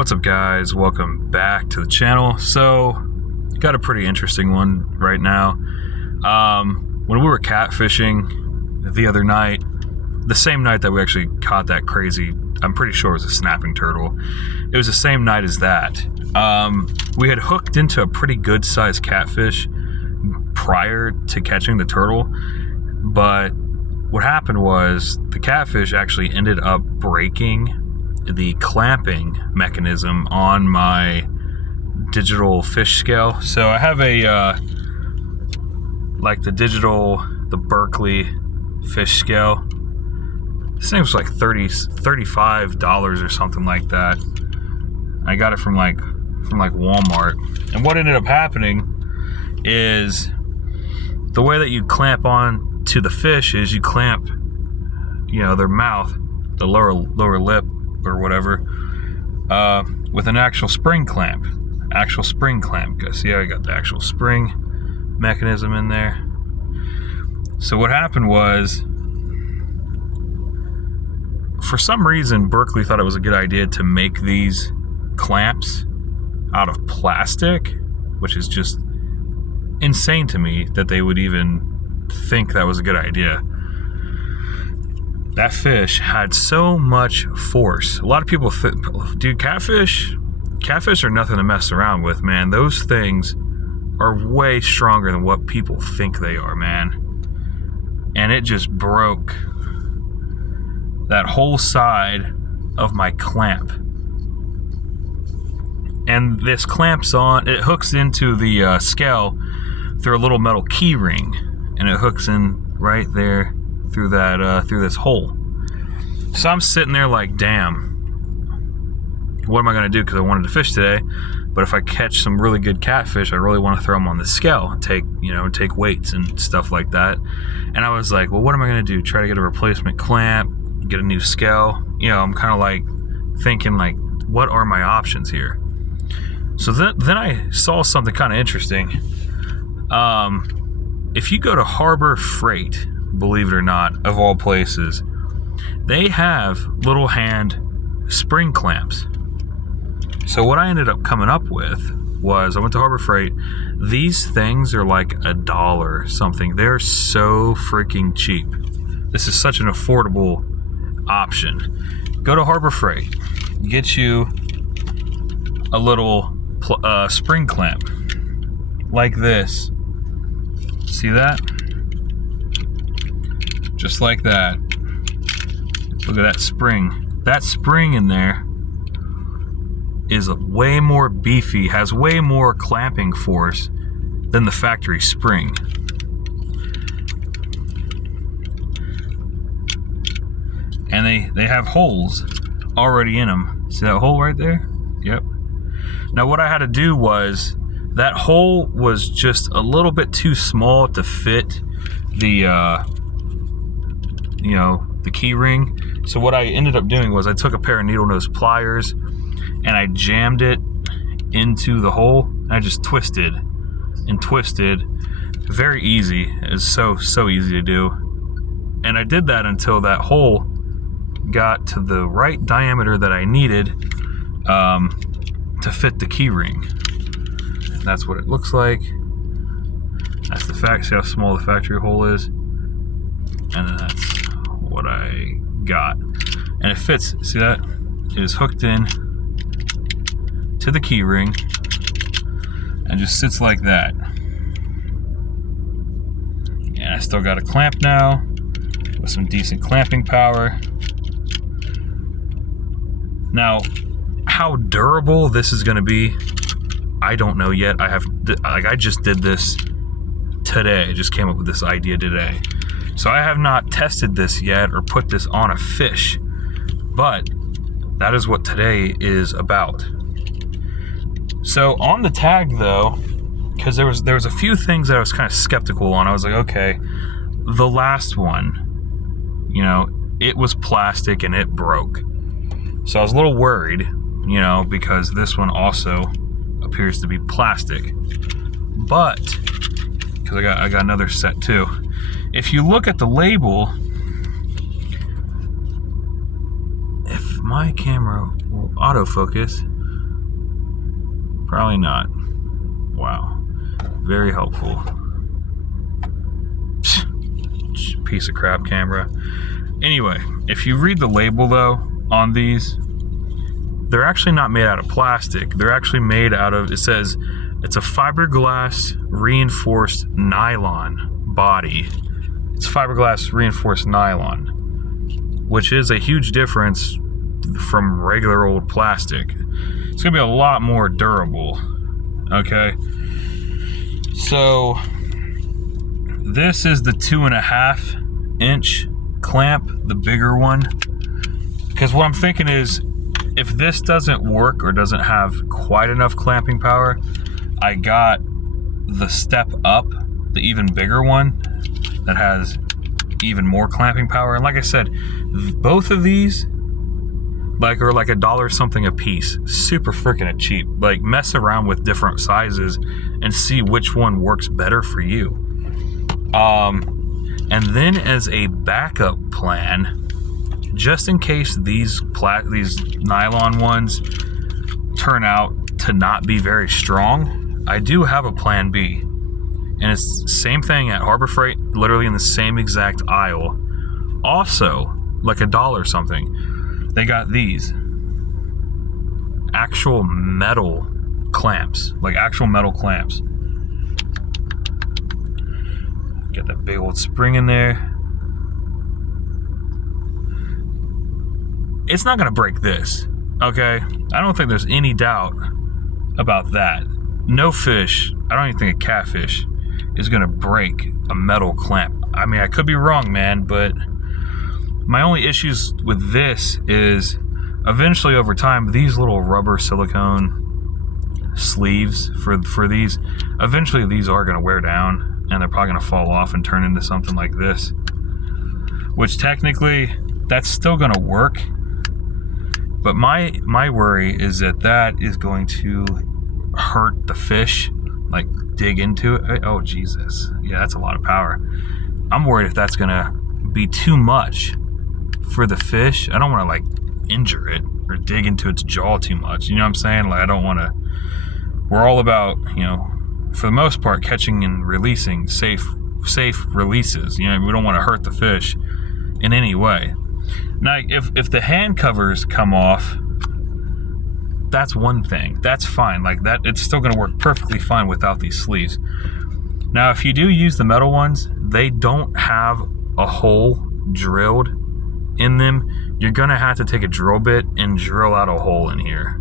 What's up, guys? Welcome back to the channel. So, got a pretty interesting one right now. When we were catfishing the other night, the same night that we actually caught that crazy, I'm pretty sure it was a snapping turtle. It was the same night as that. We had hooked into a pretty good sized catfish prior to catching the turtle, but what happened was the catfish actually ended up breaking the clamping mechanism on my digital fish scale. So I have a like the Berkley fish scale. This thing was like $35 or something like that. I got it from like Walmart. And what ended up happening is the way that you clamp on to the fish is you clamp, their mouth, the lower lip or whatever, with an actual spring clamp. See how I got the actual spring mechanism in there? So what happened was, for some reason, Berkley thought it was a good idea to make these clamps out of plastic, which is just insane to me that they would even think that was a good idea. That fish had so much force. A lot of people dude, catfish are nothing to mess around with, man. Those things are way stronger than what people think they are, man. And it just broke that whole side of my clamp. And this clamps on, it hooks into the scale through a little metal key ring, and it hooks in right there through that through this hole. So I'm sitting there like, damn, what am I gonna do? Because I wanted to fish today, but if I catch some really good catfish, I really want to throw them on the scale, take weights and stuff like that. And I was like, well, what am I gonna do? Try to get a replacement clamp, get a new scale? I'm kind of like thinking, like, what are my options here? So then I saw something kind of interesting. If you go to Harbor Freight, believe it or not, of all places, they have little hand spring clamps. So what I ended up coming up with was, I went to Harbor Freight. These things are like $1 something. They're so freaking cheap. This is such an affordable option. Go to Harbor Freight, get you a little spring clamp like this. See that? Just like that. Look at that spring. That spring in there is way more beefy, has way more clamping force than the factory spring. And they have holes already in them. See that hole right there? Yep. Now what I had to do was, that hole was just a little bit too small to fit the the key ring. So what I ended up doing was, I took a pair of needle nose pliers and I jammed it into the hole, and I just twisted and twisted. Very easy. It's so easy to do. And I did that until that hole got to the right diameter that I needed to fit the key ring. And that's what it looks like. That's the fact. See how small the factory hole is? And then that's what I got. And it fits. See that? It is hooked in to the key ring and just sits like that. And I still got a clamp now with some decent clamping power. Now, how durable this is going to be, I don't know yet. I just did this today. I just came up with this idea today. So I have not tested this yet or put this on a fish, but that is what today is about. So on the tag though, because there was a few things that I was kind of skeptical on. I was like, okay, the last one, it was plastic and it broke. So I was a little worried, because this one also appears to be plastic. But, because I got another set too. If you look at the label, if my camera will autofocus, Probably not. Wow. Very helpful. Piece of crap camera. Anyway, if you read the label though on these, they're actually not made out of plastic. They're actually made out of, it says it's a fiberglass reinforced nylon body. It's fiberglass reinforced nylon, which is a huge difference from regular old plastic. It's gonna be a lot more durable. Okay, so this is the 2.5 inch clamp, the bigger one, because what I'm thinking is if this doesn't work or doesn't have quite enough clamping power, I got the step up, the even bigger one that has even more clamping power. And like I said, both of these are like $1 something a piece. Super freaking cheap. Like, mess around with different sizes and see which one works better for you. And then as a backup plan, just in case these nylon ones turn out to not be very strong, I do have a plan B. And it's the same thing at Harbor Freight, literally in the same exact aisle. Also, like $1 something, they got these actual metal clamps, like actual metal clamps. Got that big old spring in there. It's not gonna break this, okay? I don't think there's any doubt about that. No fish, I don't even think a catfish is gonna break a metal clamp. I mean, I could be wrong, man, but my only issues with this is eventually over time, these little rubber silicone sleeves for these, eventually these are gonna wear down and they're probably gonna fall off and turn into something like this, which technically that's still gonna work. But my worry is that is going to hurt the fish, like dig into it. Oh, Jesus. Yeah, that's a lot of power. I'm worried if that's gonna be too much for the fish. I don't wanna like injure it or dig into its jaw too much. You know what I'm saying? Like, I don't wanna, we're all about, you know, for the most part, catching and releasing safe releases. You know, we don't wanna hurt the fish in any way. Now, if the hand covers come off, that's one thing. That's fine. Like that, it's still going to work perfectly fine without these sleeves. Now, if you do use the metal ones, they don't have a hole drilled in them. You're going to have to take a drill bit and drill out a hole in here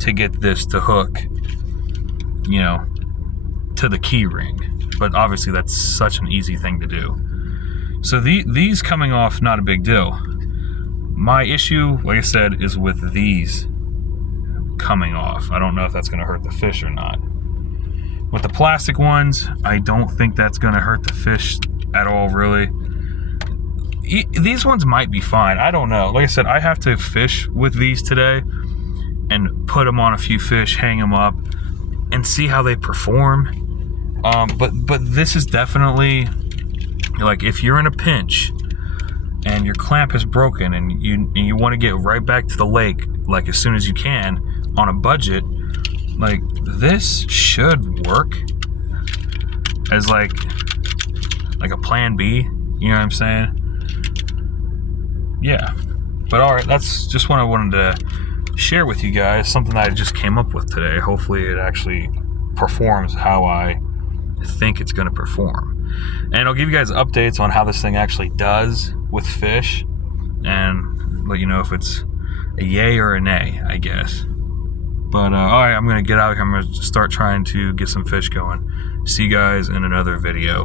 to get this to hook, you know, to the key ring. But obviously, that's such an easy thing to do. So these coming off, not a big deal. My issue, like I said, is with these coming off. I don't know if that's going to hurt the fish or not. With the plastic ones, I don't think that's going to hurt the fish at all, really. These ones might be fine. I don't know. Like I said, I have to fish with these today and put them on a few fish, hang them up, and see how they perform. But this is definitely, like, if you're in a pinch and your clamp is broken and you want to get right back to the lake, like as soon as you can on a budget, like this should work as like a plan B. You know what I'm saying? Yeah. But all right, that's just what I wanted to share with you guys. Something that I just came up with today. Hopefully it actually performs how I think it's going to perform. And I'll give you guys updates on how this thing actually does with fish and let you know if it's a yay or a nay, I guess. But all right, I'm going to get out here. I'm going to start trying to get some fish going. See you guys in another video.